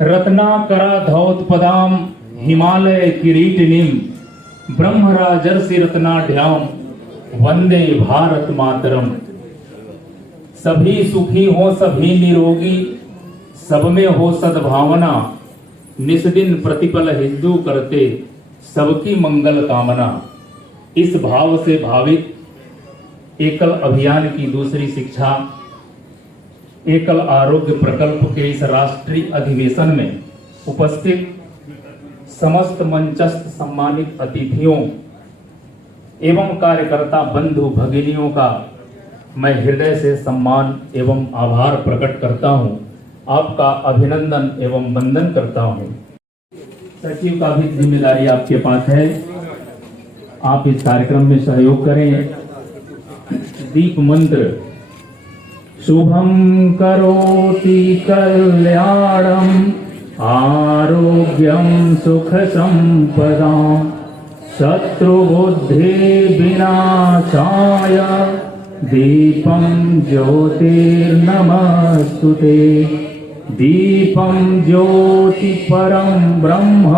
रत्नाकरा धौतपदाम हिमालय किरीटिनीम ब्रह्मराजर्षि रत्नाढ्याम वंदे भारत मातरम। सभी सुखी हो, सभी निरोगी, सब में हो सद्भावना, निस्दिन प्रतिपल हिंदू करते सबकी मंगल कामना। इस भाव से भावित एकल अभियान की दूसरी शिक्षा एकल आरोग्य प्रकल्प के इस राष्ट्रीय अधिवेशन में उपस्थित समस्त मंचस्थ सम्मानित अतिथियों एवं कार्यकर्ता बंधु भगिनियों का मैं हृदय से सम्मान एवं आभार प्रकट करता हूं। आपका अभिनंदन एवं वंदन करता हूं। सचिव का भी जिम्मेदारी आपके पास है, आप इस कार्यक्रम में सहयोग करें। दीप मंत्र शुभम करोति कल्याणम आरोग्यम सुख संपदा शत्रुबुद्धि विनाशाय दीपम ज्योतिर्नमस्तुते। दीपम ज्योति परम ब्रह्म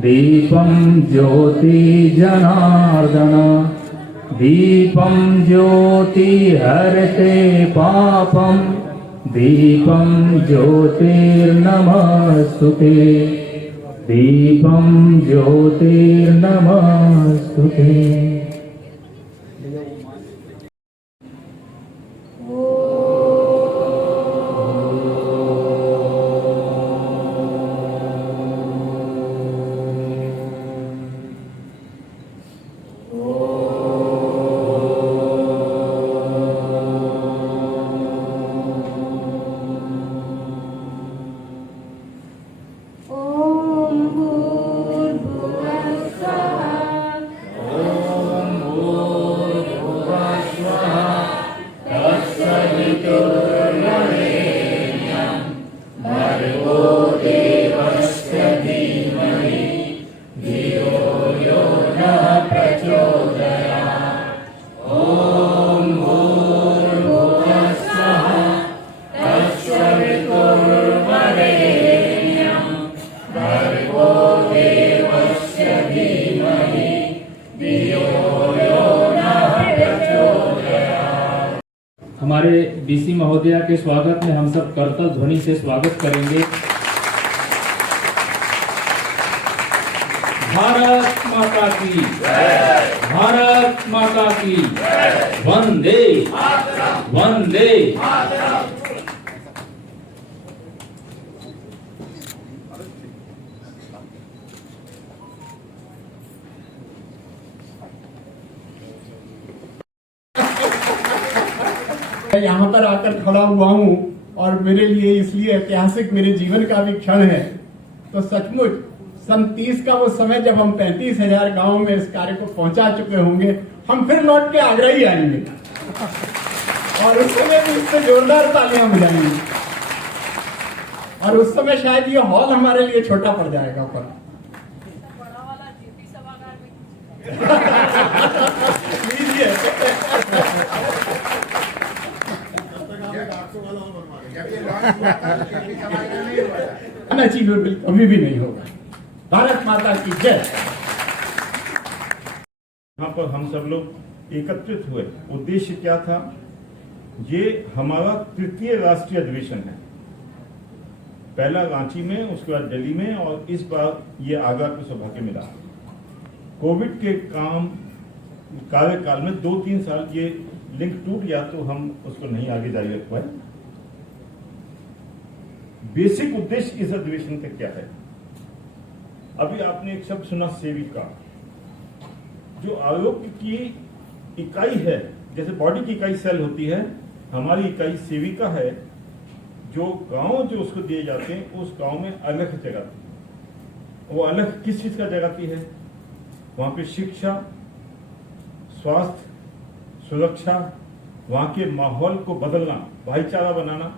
दीपम ज्योति जनार्दन। दीपम ज्योति हरते पापम दीपम ज्योतिर्नमस्तुते। दीपम ज्योतिर्नमस्तुते। हमारे डीसी महोदया के स्वागत में हम सब करतल ध्वनि से स्वागत करेंगे। भारत माता की जय। भारत माता की जय। वंदे वंदे। यहाँ पर आकर खड़ा हुआ हूँ और मेरे लिए इसलिए ऐतिहासिक मेरे जीवन का भी क्षण है। तो सचमुच सन 30 का वो समय जब हम 35,000 गांवों में इस कार्य को पहुंचा चुके होंगे, हम फिर लौट के आगरा ही आएंगे और उस समय भी इससे जोरदार तालियां बजाएंगे। और उस समय शायद ये हॉल हमारे लिए छोटा पड़ जाएगा पर अनअचीवेबल कभी भी नहीं होगा। भारत माता की जय। यहाँ पर हम सब लोग एकत्रित हुए, उद्देश्य क्या था? ये हमारा तृतीय राष्ट्रीय अधिवेशन है। पहला रांची में, उसके बाद दिल्ली में और इस बार ये आगरा को सौभाग्य मिला। कोविड के कार्यकाल में 2-3 साल ये लिंक टूट गया तो हम उसको नहीं आगे जारी रख पाए। बेसिक उद्देश्य इस अधिवेशन का क्या है? अभी आपने एक शब्द सुना, सेविका। जो आरोग्य की इकाई है, जैसे बॉडी की इकाई सेल होती है, हमारी इकाई सेविका है। जो गांव जो उसको दिए जाते हैं, उस गांव में अलग जगाती है। वो अलग किस चीज का जगाती है? वहां पे शिक्षा, स्वास्थ्य, सुरक्षा, वहां के माहौल को बदलना, भाईचारा बनाना,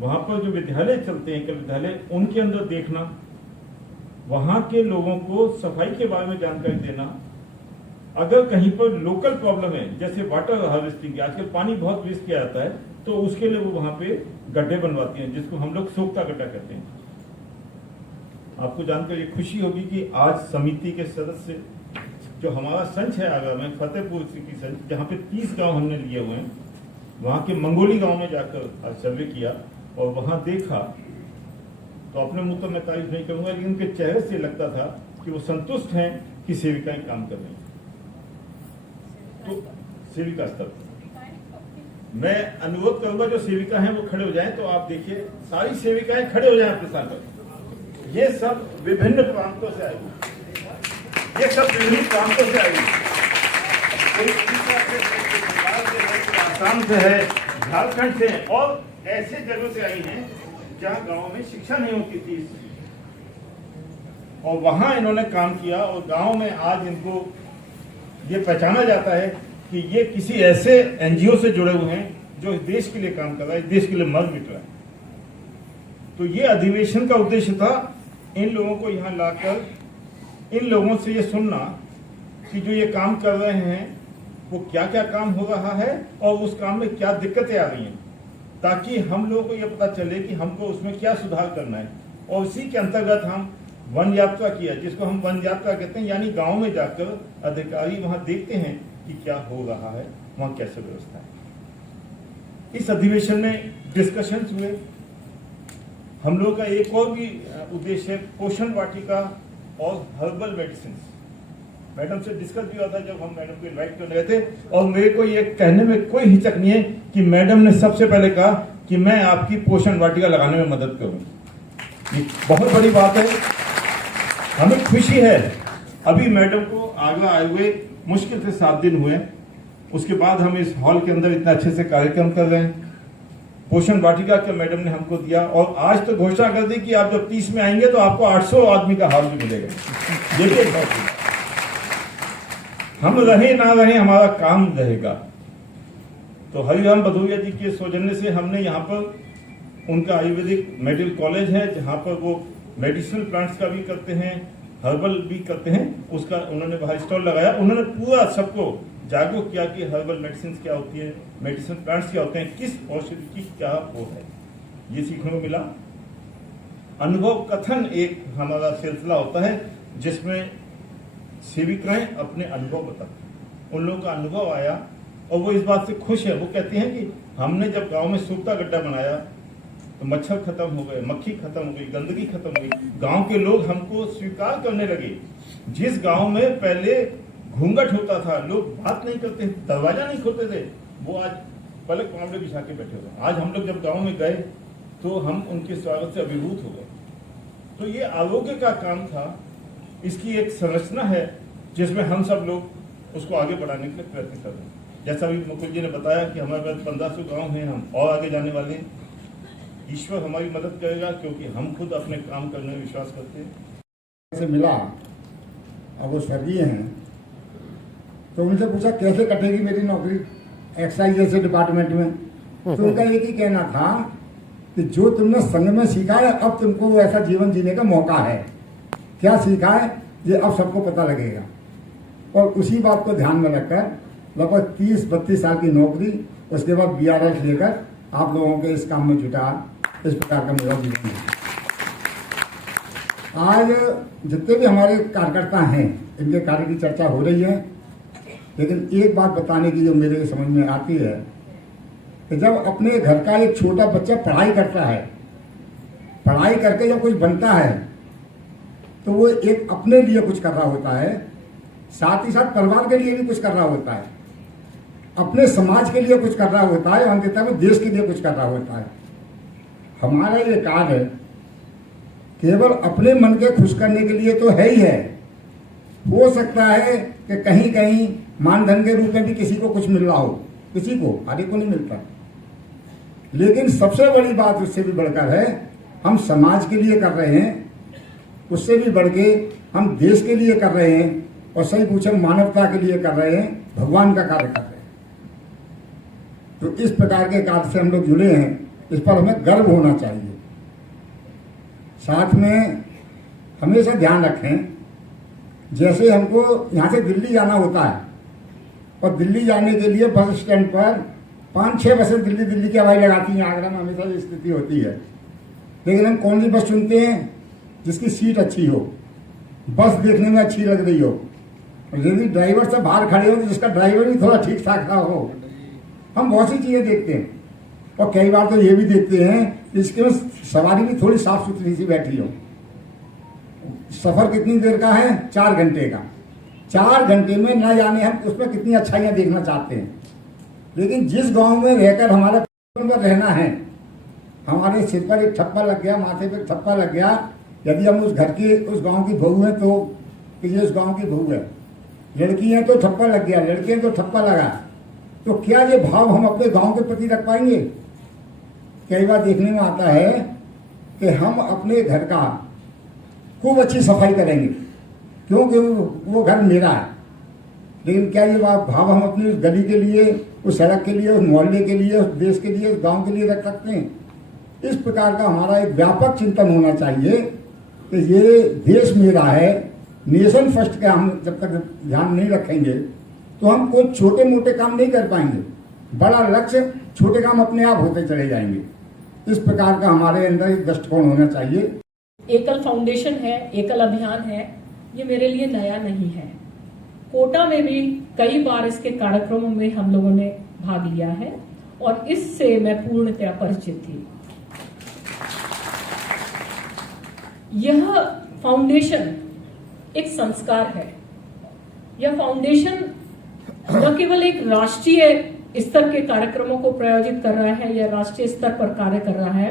वहां पर जो विद्यालय चलते हैं, विद्यालय, उनके अंदर देखना, वहां के लोगों को सफाई के बारे में जानकारी देना, अगर कहीं पर लोकल प्रॉब्लम है, जैसे वाटर हार्वेस्टिंग, आजकल पानी बहुत वेस्ट किया जाता है, तो उसके लिए वो वहां पे गड्ढे बनवाती हैं, जिसको हम लोग सोखता गड्ढा कहते हैं। आपको जानकर ये खुशी होगी कि आज समिति के सदस्य, जो हमारा संच है आगरा में, फतेहपुर सिटी संच, जहाँ पे 30 गांव हमने लिए हुए हैं, वहां के मंगोली गांव में जाकर आज सर्वे किया और वहां देखा, तो अपने मुंह तो मैं तारीफ नहीं करूंगा, लेकिन उनके चेहरे से लगता था कि वो संतुष्ट हैं कि सेविकाएं काम कर रही हैं। तो सेविका स्तर मैं अनुरोध करूंगा, जो सेविका हैं वो खड़े हो जाएं, तो आप देखिए सारी सेविकाएं खड़े हो जाएं अपने स्थान पर। ये सब विभिन्न प्रांतों से आई, ये सब विभिन्न प्रांतों से आई, आसाम से है, झारखंड से है, और ऐसे जगहों से आई हैं जहां गांव में शिक्षा नहीं होती थी, और वहां इन्होंने काम किया, और गांव में आज इनको ये पहचाना जाता है कि ये किसी ऐसे एनजीओ से जुड़े हुए हैं जो इस देश के लिए काम कर रहा है, इस देश के लिए मर मिट रहा है। तो ये अधिवेशन का उद्देश्य था इन लोगों को यहाँ लाकर इन लोगों से ये सुनना कि जो ये काम कर रहे हैं वो क्या क्या काम हो रहा है और उस काम में क्या दिक्कतें आ रही हैं, ताकि हम लोगों को ये पता चले कि हमको उसमें क्या सुधार करना है। और उसी के अंतर्गत हम वन यात्रा किया, जिसको हम वन यात्रा कहते हैं, यानी गांव में जाकर अधिकारी वहां देखते हैं कि क्या हो रहा है, वहां कैसे व्यवस्था है। इस अधिवेशन में डिस्कशंस हुए। हम लोग का एक और भी उद्देश्य है पोषण वाटिका और हर्बल मेडिसिन। मैडम से डिस्कस भी हुआ था जब हम मैडम को इनवाइट करने गए थे, और मेरे को ये कहने में कोई हिचक नहीं है कि मैडम ने सबसे पहले कहा कि मैं आपकी पोषण वाटिका लगाने में मदद करूंगी। ये बहुत बड़ी बात है, हमें खुशी है। अभी मैडम को आगरा आए हुए मुश्किल से 7 दिन हुए, उसके बाद हम इस हॉल के अंदर इतना अच्छे से कार्यक्रम कर रहे हैं। पोषण वाटिका के मैडम ने हमको दिया, और आज तो घोषणा कर दी कि आप जब 30 में आएंगे तो आपको 800 आदमी का हॉल भी मिलेगा। ये भी एक बात है, हम रहे ना रहे हमारा काम रहेगा। तो हरिराम भदौरिया जी के सौजन्य से हमने यहाँ पर उनका आयुर्वेदिक मेडिकल कॉलेज है, जहाँ पर वो मेडिसिनल प्लांट्स का भी करते हैं, हर्बल भी करते हैं, उसका उन्होंने बाहर स्टॉल लगाया। उन्होंने पूरा सबको जागरूक किया कि हर्बल मेडिसिन क्या होती है, मेडिसिन प्लांट्स क्या होते हैं, किस औषधि की क्या वो है, ये सीखने को मिला। अनुभव कथन एक हमारा सिलसिला होता है जिसमें सेविकाएं अपने अनुभव बताती हैं। उन लोगों का अनुभव आया और वो इस बात से खुश है। वो कहती हैं कि हमने जब गांव में सूखता गड्ढा बनाया तो मच्छर खत्म हो गए, मक्खी खत्म हो गई, गंदगी खत्म हो गई, गांव के लोग हमको स्वीकार करने लगे। जिस गांव में पहले घूंघट होता था, लोग बात नहीं करते, दरवाजा नहीं खोलते थे, वो आज पलक पावड़े बिछा के बैठे हुए। आज हम लोग जब गांव में गए तो हम उनके स्वागत से अभिभूत हो गए। तो ये आरोग्य का काम था, इसकी एक संरचना है जिसमें हम सब लोग उसको आगे बढ़ाने के लिए प्रयत्न कर रहे हैं। जैसा भी मुकुल जी ने बताया कि हमारे पास 1500 गांव हैं, हम और आगे जाने वाले हैं। ईश्वर हमारी मदद करेगा क्योंकि हम खुद अपने काम करने में विश्वास करते हैं। से मिला और वो स्वर्गीय हैं, तो उनसे पूछा कैसे कटेगी मेरी नौकरी एक्साइज जैसे डिपार्टमेंट में। तो उनका एक ही कहना था कि जो तुमने संघ में सीखा है अब तुमको ऐसा जीवन जीने का मौका है। क्या सीखा है ये अब सबको पता लगेगा। और उसी बात को ध्यान में रखकर लगभग 30-32 साल की नौकरी, उसके बाद BRS लेकर आप लोगों के इस काम में जुटा, इस प्रकार का मेरा जीवन है। आज जितने भी हमारे कार्यकर्ता हैं इनके कार्य की चर्चा हो रही है, लेकिन एक बात बताने की जो मेरे समझ में आती है कि जब अपने घर का एक छोटा बच्चा पढ़ाई करता है, पढ़ाई करके जब कुछ बनता है तो वो एक अपने लिए कुछ कर रहा होता है, साथ ही साथ परिवार के लिए भी कुछ कर रहा होता है, अपने समाज के लिए कुछ कर रहा होता है, अंततः में देश के लिए कुछ कर रहा होता है। हमारा ये कार्य केवल अपने मन के खुश करने के लिए तो है ही है। हो सकता है कि कहीं कहीं मानधन के रूप में भी किसी को कुछ मिल रहा हो, किसी को, हर एक को नहीं मिलता। लेकिन सबसे बड़ी बात उससे भी बढ़कर है, हम समाज के लिए कर रहे हैं, उससे भी बढ़ के हम देश के लिए कर रहे हैं, और सही पूछे मानवता के लिए कर रहे हैं, भगवान का कार्य कर रहे हैं। तो इस प्रकार के कार्य से हम लोग जुड़े हैं, इस पर हमें गर्व होना चाहिए। साथ में हमेशा ध्यान रखें जैसे हमको यहाँ से दिल्ली जाना होता है और दिल्ली जाने के लिए बस स्टैंड पर 5-6 बसें दिल्ली की हवाई लगाती हैं। आगरा में हमेशा ये स्थिति होती है, लेकिन हम कौन सी बस चुनते हैं? जिसकी सीट अच्छी हो, बस देखने में अच्छी लग रही हो, और यदि ड्राइवर से बाहर खड़े हो तो जिसका ड्राइवर भी थोड़ा ठीक ठाक का हो। हम बहुत सी चीज़ें देखते हैं, और कई बार तो ये भी देखते हैं इसके में सवारी भी थोड़ी साफ सुथरी सी बैठी हो। सफ़र कितनी देर का है? 4 घंटे का। 4 घंटे में न जाने हम उसमें कितनी अच्छाइयाँ देखना चाहते हैं, लेकिन जिस गांव में रहकर हमारा पर रहना है, हमारे सिर पर एक ठप्पा लग गया, माथे पर ठप्पा लग गया, यदि हम उस घर की उस गांव की बहू हैं तो ये उस गांव की बहू है, लड़की है तो ठप्पा लग गया, लड़के हैं तो ठप्पा लगा, तो क्या ये भाव हम अपने गांव के प्रति रख पाएंगे? कई बार देखने में आता है कि हम अपने घर का खूब अच्छी सफाई करेंगे क्योंकि वो घर मेरा है, लेकिन क्या ये भाव हम अपनी उस गली के लिए, उस सड़क के लिए, उस मोहल्ले के लिए, उस देश के लिए, उस गांव के लिए रख सकते हैं? इस प्रकार का हमारा एक व्यापक चिंतन होना चाहिए कि ये देश मेरा है, नेशन फर्स्ट का हम जब तक ध्यान नहीं रखेंगे तो हम कोई छोटे मोटे काम नहीं कर पाएंगे। बड़ा लक्ष्य, छोटे काम अपने आप होते चले जाएंगे। इस प्रकार का हमारे अंदर एक दृष्टिकोण होना चाहिए। एकल फाउंडेशन है, एकल अभियान है, ये मेरे लिए नया नहीं है। कोटा में भी कई बार इसके कार्यक्रमों में हम लोगों ने भाग लिया है और इससे मैं पूर्णतया परिचित थी। यह फाउंडेशन एक संस्कार है। यह फाउंडेशन न केवल एक राष्ट्रीय स्तर के कार्यक्रमों को प्रायोजित कर रहा है या राष्ट्रीय स्तर पर कार्य कर रहा है,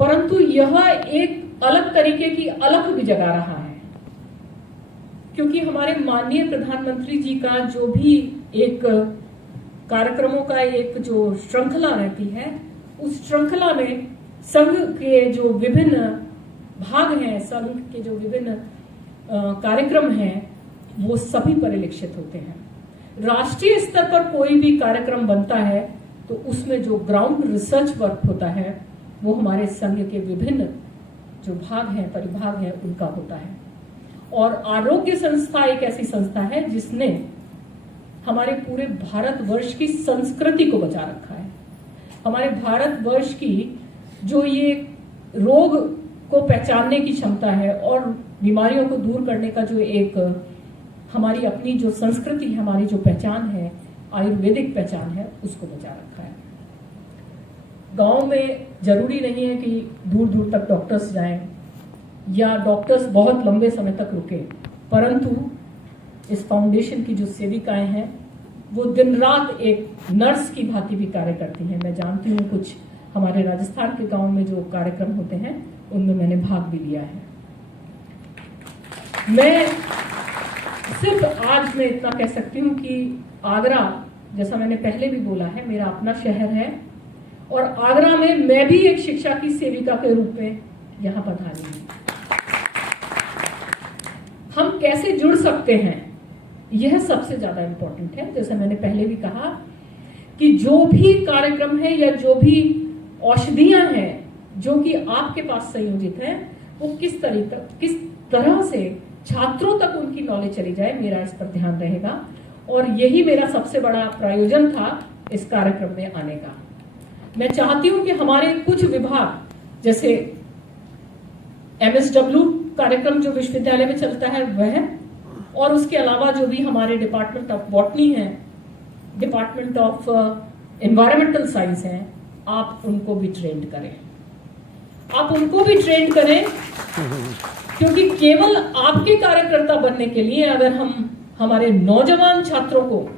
परंतु यह एक अलग तरीके की अलख भी जगा रहा है, क्योंकि हमारे माननीय प्रधानमंत्री जी का जो भी एक कार्यक्रमों का एक जो श्रृंखला रहती है, उस श्रृंखला में संघ के जो विभिन्न भाग हैं, संघ के जो विभिन्न कार्यक्रम हैं, वो सभी परिलक्षित होते हैं। राष्ट्रीय स्तर पर कोई भी कार्यक्रम बनता है तो उसमें जो ग्राउंड रिसर्च वर्क होता है वो हमारे संघ के विभिन्न जो भाग हैं, परिभाग हैं, उनका होता है। और आरोग्य संस्था एक ऐसी संस्था है जिसने हमारे पूरे भारतवर्ष की संस्कृति को बचा रखा है। हमारे भारतवर्ष की जो ये रोग को पहचानने की क्षमता है और बीमारियों को दूर करने का जो एक हमारी अपनी जो संस्कृति, हमारी जो पहचान है, आयुर्वेदिक पहचान है, उसको बचा रखा है। गांव में जरूरी नहीं है कि दूर दूर तक डॉक्टर्स जाएं या डॉक्टर्स बहुत लंबे समय तक रुके, परंतु इस फाउंडेशन की जो सेविकाएं हैं वो दिन रात एक नर्स की भांति भी कार्य करती हैं। मैं जानती हूँ कुछ हमारे राजस्थान के गांव में जो कार्यक्रम होते हैं उनमें मैंने भाग भी लिया है। मैं सिर्फ आज मैं इतना कह सकती हूँ कि आगरा, जैसा मैंने पहले भी बोला है, मेरा अपना शहर है और आगरा में मैं भी एक शिक्षा की सेविका के रूप में यहाँ पधारी हूँ। हम कैसे जुड़ सकते हैं, यह सबसे ज्यादा इम्पोर्टेंट है। जैसे मैंने पहले भी कहा कि जो भी कार्यक्रम है या जो भी औषधियां हैं जो कि आपके पास संयोजित है, वो किस तरह से छात्रों तक उनकी नॉलेज चली जाए, मेरा इस पर ध्यान रहेगा। और यही मेरा सबसे बड़ा प्रयोजन था इस कार्यक्रम में आने का। मैं चाहती हूं कि हमारे कुछ विभाग, जैसे MSW कार्यक्रम जो विश्वविद्यालय में चलता है वह, और उसके अलावा जो भी हमारे डिपार्टमेंट ऑफ बॉटनी है, डिपार्टमेंट ऑफ एनवायरमेंटल साइंस है, आप उनको भी ट्रेन करें। आप उनको भी ट्रेन करें, क्योंकि केवल आपके कार्यकर्ता बनने के लिए अगर हम हमारे नौजवान छात्रों को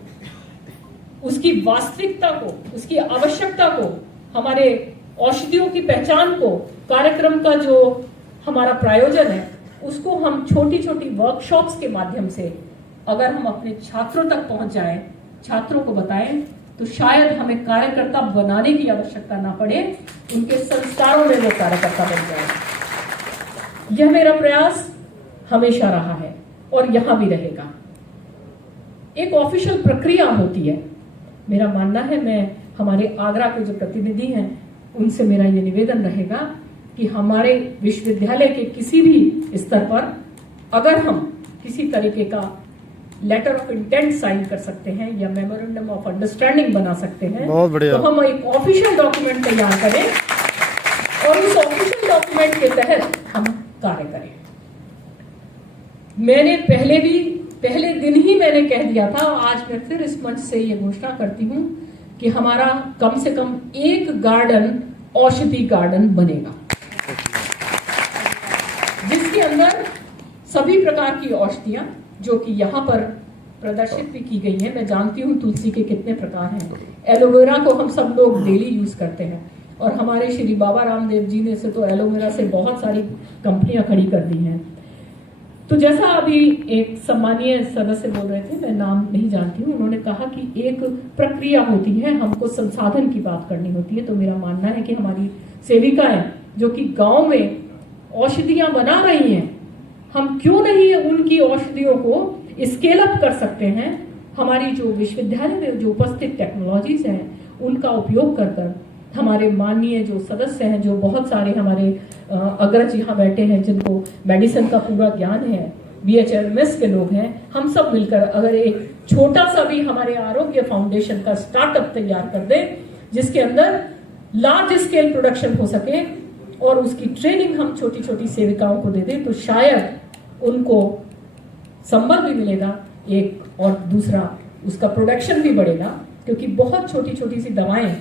उसकी वास्तविकता को, उसकी आवश्यकता को, हमारे औषधियों की पहचान को, कार्यक्रम का जो हमारा प्रायोजन है, उसको हम छोटी छोटी वर्कशॉप्स के माध्यम से अगर हम अपने छात्रों तक पहुंच जाएं, छात्रों को बताएं, तो शायद हमें कार्यकर्ता बनाने की आवश्यकता ना पड़े, उनके संस्कारों में वो कार्यकर्ता बन जाए। यह मेरा प्रयास हमेशा रहा है और यहां भी रहेगा। एक ऑफिशियल प्रक्रिया होती है, मेरा मानना है, मैं हमारे आगरा के जो प्रतिनिधि हैं उनसे मेरा ये निवेदन रहेगा कि हमारे विश्वविद्यालय के किसी भी स्तर पर अगर हम किसी तरीके का लेटर ऑफ इंटेंट साइन कर सकते हैं या मेमोरेंडम ऑफ अंडरस्टैंडिंग बना सकते हैं। बहुत बढ़िया। तो हम एक ऑफिशियल डॉक्यूमेंट तैयार करें और उस ऑफिशियल डॉक्यूमेंट के तहत हम कार्य करें। मैंने पहले दिन ही मैंने कह दिया था, आज मैं फिर इस मंच से ये घोषणा करती हूं कि हमारा कम से कम एक गार्डन औषधि गार्डन बनेगा, जिसके अंदर सभी प्रकार की औषधियां जो कि यहाँ पर प्रदर्शित भी की गई हैं। मैं जानती हूँ तुलसी के कितने प्रकार हैं। एलोवेरा को हम सब लोग डेली यूज करते हैं और हमारे श्री बाबा रामदेव जी ने से तो एलोवेरा से बहुत सारी कंपनियां खड़ी कर दी हैं। तो जैसा अभी एक सम्मानीय सदस्य बोल रहे थे, मैं नाम नहीं जानती हूँ, उन्होंने कहा कि एक प्रक्रिया होती है, हमको संसाधन की बात करनी होती है। तो मेरा मानना है कि हमारी सेविकाएं जो कि गांव में औषधियां बना रही हैं, हम क्यों नहीं उनकी औषधियों को स्केल अप कर सकते हैं। हमारी जो विश्वविद्यालय में जो उपस्थित टेक्नोलॉजीज हैं उनका उपयोग कर हमारे माननीय जो सदस्य हैं, जो बहुत सारे हमारे अग्रज यहाँ बैठे हैं जिनको मेडिसिन का पूरा ज्ञान है, BHMS के लोग हैं, हम सब मिलकर अगर एक छोटा सा भी हमारे आरोग्य फाउंडेशन का स्टार्टअप तैयार कर दें जिसके अंदर लार्ज स्केल प्रोडक्शन हो सके और उसकी ट्रेनिंग हम छोटी छोटी सेविकाओं को दे दें, तो शायद उनको संबल भी मिलेगा एक, और दूसरा उसका प्रोडक्शन भी बढ़ेगा। क्योंकि बहुत छोटी छोटी सी दवाएं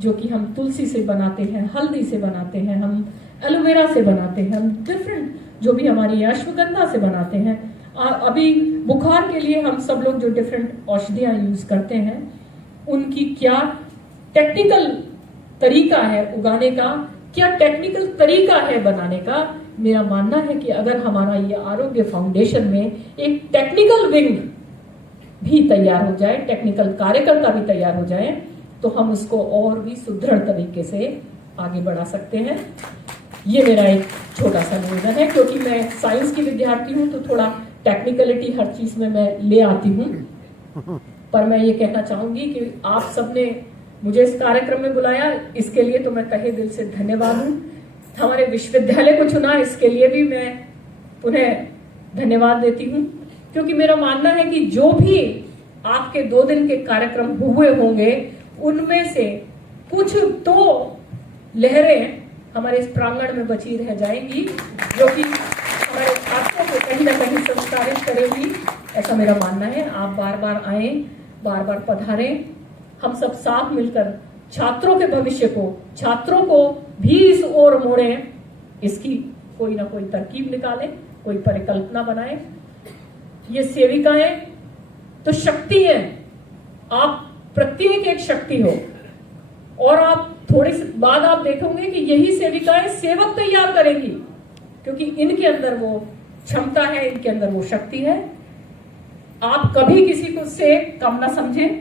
जो कि हम तुलसी से बनाते हैं, हल्दी से बनाते हैं, हम एलोवेरा से बनाते हैं, हम डिफरेंट जो भी हमारी अश्वगंधा से बनाते हैं। अभी बुखार के लिए हम सब लोग जो डिफरेंट औषधियां यूज करते हैं, उनकी क्या टेक्निकल तरीका है उगाने का, क्या टेक्निकल तरीका है बनाने का। मेरा मानना है कि अगर हमारा ये आरोग्य फाउंडेशन में एक टेक्निकल विंग भी तैयार हो जाए, टेक्निकल कार्यकर्ता भी तैयार हो जाए, तो हम उसको और भी सुदृढ़ तरीके से आगे बढ़ा सकते हैं। ये मेरा एक छोटा सा निवेदन है, क्योंकि मैं साइंस की विद्यार्थी हूँ तो थोड़ा टेक्निकलिटी हर चीज में मैं ले आती हूँ। पर मैं ये कहना चाहूंगी कि आप सबने मुझे इस कार्यक्रम में बुलाया, इसके लिए तो मैं तहे दिल से धन्यवाद हूँ। हमारे विश्वविद्यालय को चुना, इसके लिए भी मैं पुनः धन्यवाद देती हूँ। क्योंकि मेरा मानना है कि जो भी आपके 2 दिन के कार्यक्रम हुए होंगे, उनमें से कुछ तो लहरें हमारे इस प्रांगण में बची रह जाएंगी, जो कि हमारे छात्रों को कहीं ना कहीं संस्कारित करेंगी, ऐसा मेरा मानना है। आप बार बार आए, बार बार पधारें, हम सब साथ मिलकर छात्रों के भविष्य को, छात्रों को भी इस ओर मोड़ें, इसकी कोई ना कोई तरकीब निकालें, कोई परिकल्पना बनाएं। ये सेविकाएं तो शक्ति है, आप प्रत्येक एक शक्ति हो, और आप थोड़ी सी बाद आप देखोगे कि यही सेविकाएं सेवक तैयार करेंगी, क्योंकि इनके अंदर वो क्षमता है, इनके अंदर वो शक्ति है। आप कभी किसी को से कम ना समझें,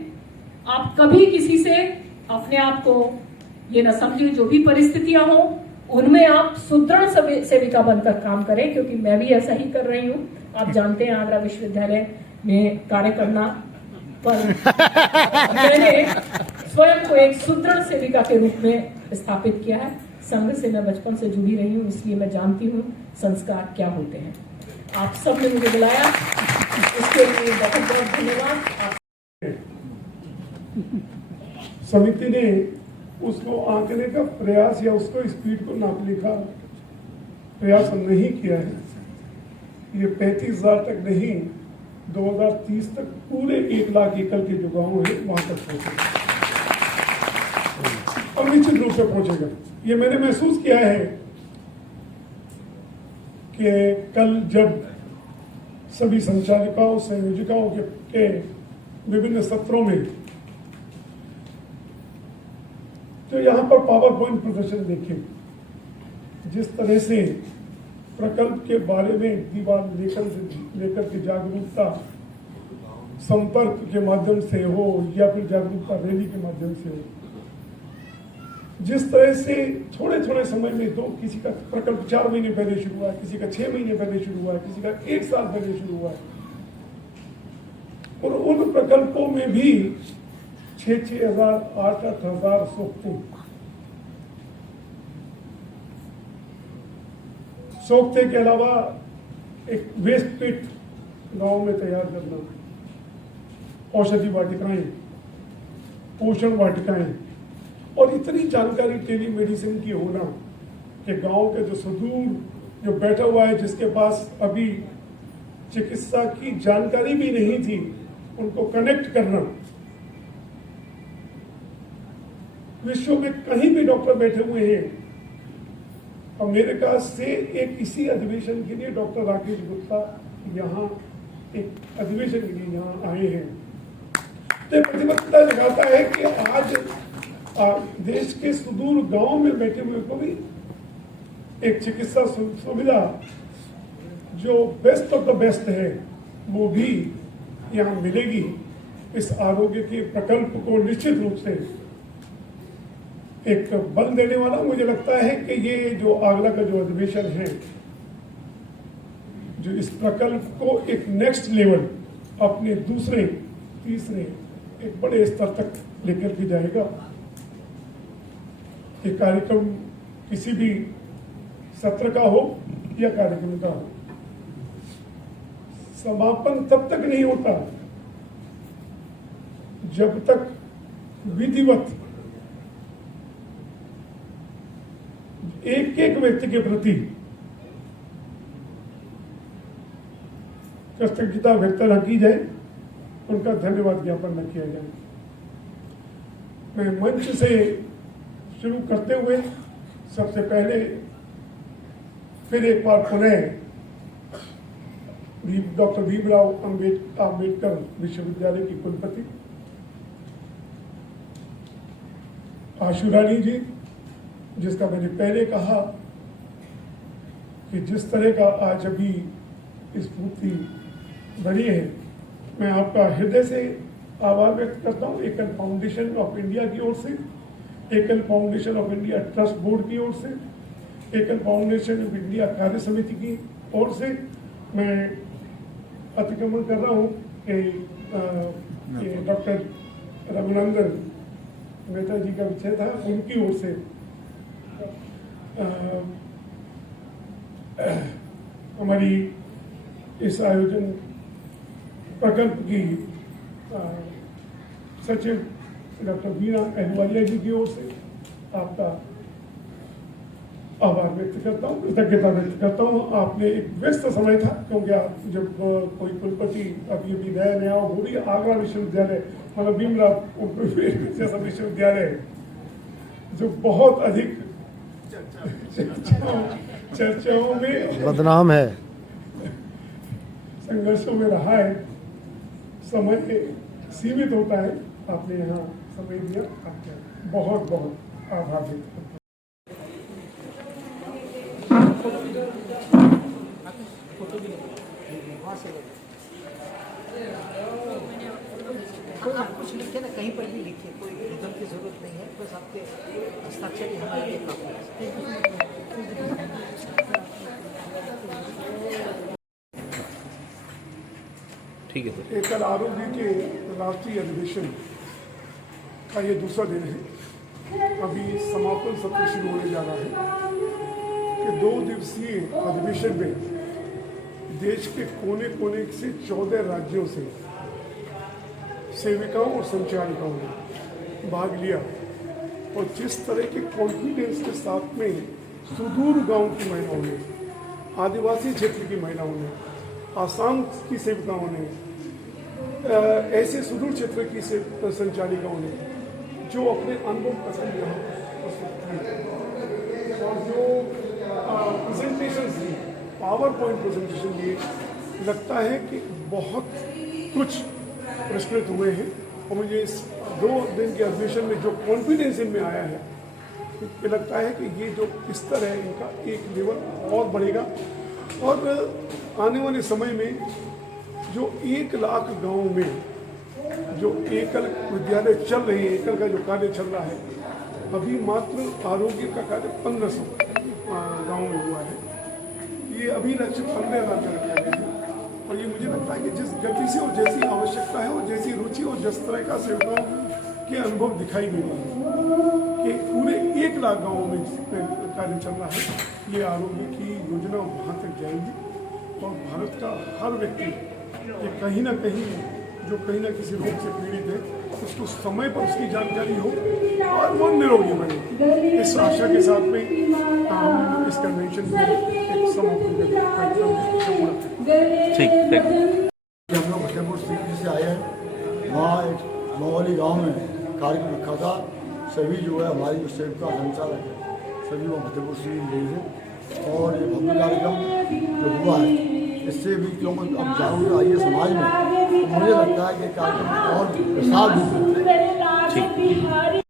आप कभी किसी से अपने आप को ये ना समझें। जो भी परिस्थितियां हो उनमें आप सुदृढ़ सेविका बनकर काम करें, क्योंकि मैं भी ऐसा ही कर रही हूँ। आप जानते हैं आगरा विश्वविद्यालय में कार्य करना, पर मैंने स्वयं को एक सुदृढ़ सेविका के रूप में स्थापित किया है। संघ से मैं बचपन से जुड़ी रही हूँ, इसलिए मैं जानती हूँ संस्कार क्या होते हैं। आप सब ने मुझे बुलाया, इसके लिए बहुत बहुत धन्यवाद। समिति ने उसको आंकने का प्रयास या उसको स्पीड को नापने का प्रयास नहीं किया है। ये 35,000 तक नहीं, 2030 तक पूरे 1 लाख एकड़ के जो गाँव है वहां तक पहुंचेगा, और निश्चित रूप से पहुंचेगा। ये मैंने महसूस किया है कि कल जब सभी संचालिकाओं संयोजिकाओं के विभिन्न सत्रों में तो यहाँ पर पावर पॉइंट प्रदर्शन देखे, जिस तरह से प्रकल्प के बारे में दीवार लेकर के जागरूकता संपर्क के माध्यम से हो या फिर जागरूकता रैली के माध्यम से हो, जिस तरह से थोड़े थोड़े समय में तो किसी का प्रकल्प 4 महीने पहले शुरू हुआ है, किसी का 6 महीने पहले शुरू हुआ है, किसी का 1 साल पहले शुरू हुआ है, और उन प्रकल्पों में भी 6,000 8,000 सोखते के अलावा एक वेस्ट पिट गांव में तैयार करना, औषधि वाटिकाएं, पोषण वाटिकाएं, और इतनी जानकारी टेली मेडिसिन की होना कि गांव के जो सुदूर जो बैठा हुआ है, जिसके पास अभी चिकित्सा की जानकारी भी नहीं थी, उनको कनेक्ट करना। विश्व में कहीं भी डॉक्टर बैठे हुए हैं। अमेरिका से एक इसी अधिवेशन के लिए डॉक्टर राकेश गुप्ता यहाँ एक अधिवेशन के लिए यहाँ आए हैं। तो प्रतिबद्धता दिखाता है कि आज देश के सुदूर गांव में बैठे हुए को भी एक चिकित्सा सुविधा जो बेस्ट ऑफ द बेस्ट है वो भी यहाँ मिलेगी। इस आरोग्य के प्रकल्प को निश्चित रूप से एक बल देने वाला मुझे लगता है कि ये जो आगरा का जो अधिवेशन है, जो इस प्रकल्प को एक नेक्स्ट लेवल, अपने दूसरे तीसरे एक बड़े स्तर तक लेकर के जाएगा। ये कार्यक्रम किसी भी सत्र का हो या कार्यक्रम का हो, समापन तब तक नहीं होता जब तक विधिवत एक एक व्यक्ति के प्रति कृतज्ञता व्यक्त न की जाए, उनका धन्यवाद ज्ञापन न किया जाए। मैं मंच से शुरू करते हुए सबसे पहले फिर एक बार पुनः डॉक्टर भीमराव अंबेडकर विश्वविद्यालय की कुलपति आशु रानी जी, जिसका मैंने पहले कहा कि जिस तरह का आज अभी स्फूर्ति बनी है, मैं आपका हृदय से आभार व्यक्त करता हूँ। एकल फाउंडेशन ऑफ इंडिया की ओर से, एकल foundation of India trust board की ओर से, एकल फाउंडेशन ऑफ इंडिया कार्य समिति की ओर से मैं अतिक्रमण कर रहा हूँ कि डॉक्टर रघुनंदन मेहता जी का विषय था, उनकी ओर से हमारी इस आयोजन प्रकल्प की सचिव डॉक्टर वीणा अहलुवालिया जी की ओर से आपका आभार व्यक्त करता हूँ, कृतज्ञता व्यक्त करता हूँ। आपने एक व्यस्त समय था, क्योंकि आप जब कोई कुलपति अभी अभी नया हो, वो भी आगरा विश्वविद्यालय, मतलब भीमराव जैसा विश्वविद्यालय जो बहुत अधिक चर्चाओं में बदनाम है, संघर्षों में रहा है, समय सीमित होता है। आपने यहाँ समय दिया, आपका बहुत बहुत आभार व्यक्त करता हूँ। आप कुछ लिखे ना, कहीं पर भी लिखे, कोई उधर की जरूरत नहीं है, बस आपके हस्ताक्षर ही हमारे लिए काफी है। ठीक है सर। एकल आरोग्य के राष्ट्रीय अधिवेशन का ये दूसरा दिन है। अभी समापन सत्र शुरू होने जा रहा है कि 2 दिवसीय अधिवेशन में देश के कोने कोने से 14 राज्यों से सेविकाओं और संचालिकाओं ने भाग लिया, और जिस तरह के कॉन्फिडेंस के साथ में सुदूर गांव की महिलाओं ने, आदिवासी क्षेत्र की महिलाओं ने, आसाम की सेविकाओं ने, ऐसे सुदूर क्षेत्र की संचालिकाओं ने जो अपने अनुभव पसंद यहाँ प्रस्तुत किए और जो प्रेजेंटेशन दिए, पावर पॉइंट प्रेजेंटेशन दिए, लगता है कि बहुत कुछ प्रश्नित हुए हैं। और मुझे इस 2 दिन के अधिवेशन में जो कॉन्फिडेंस इनमें आया है, मुझे लगता है कि ये जो स्तर है इनका एक लेवल और बढ़ेगा, और आने वाले समय में जो 1 लाख गाँव में जो एकल विद्यालय चल रही है, एकल का जो कार्य चल रहा है, अभी मात्र आरोग्य का कार्य 1500 गाँव में हुआ है। ये अभी लक्ष्य 15,000 का रखा गया है, और ये मुझे लगता है कि जिस गति से और जैसी आवश्यकता है और जैसी रुचि और जिस तरह का सेवकों के अनुभव दिखाई दे रहा है कि पूरे 1 लाख गाँवों में कार्य चल रहा है, ये आरोग्य की योजना वहाँ तक जाएगी और भारत का हर व्यक्ति कि कहीं ना कहीं जो कहीं ना किसी रोग से पीड़ित है उसको समय पर उसकी जानकारी हो और वो निरोगी बने। इस आशा के साथ में हम इस कन्वेंशन को एक समापन हम लोग फतेहपुर सीकरी से आए हैं। वहाँ एक मोहली गांव में कार्यक्रम रखा था। सभी जो है हमारी जो सेविका संचालक है सभी वो फतेहपुर सीकरी गए थे और ये भव्य कार्यक्रम जो हुआ है इससे भी क्योंकि अब जागरूकता आई है समाज में, तो मुझे लगता है कि कार्यक्रम और विशाल रूप में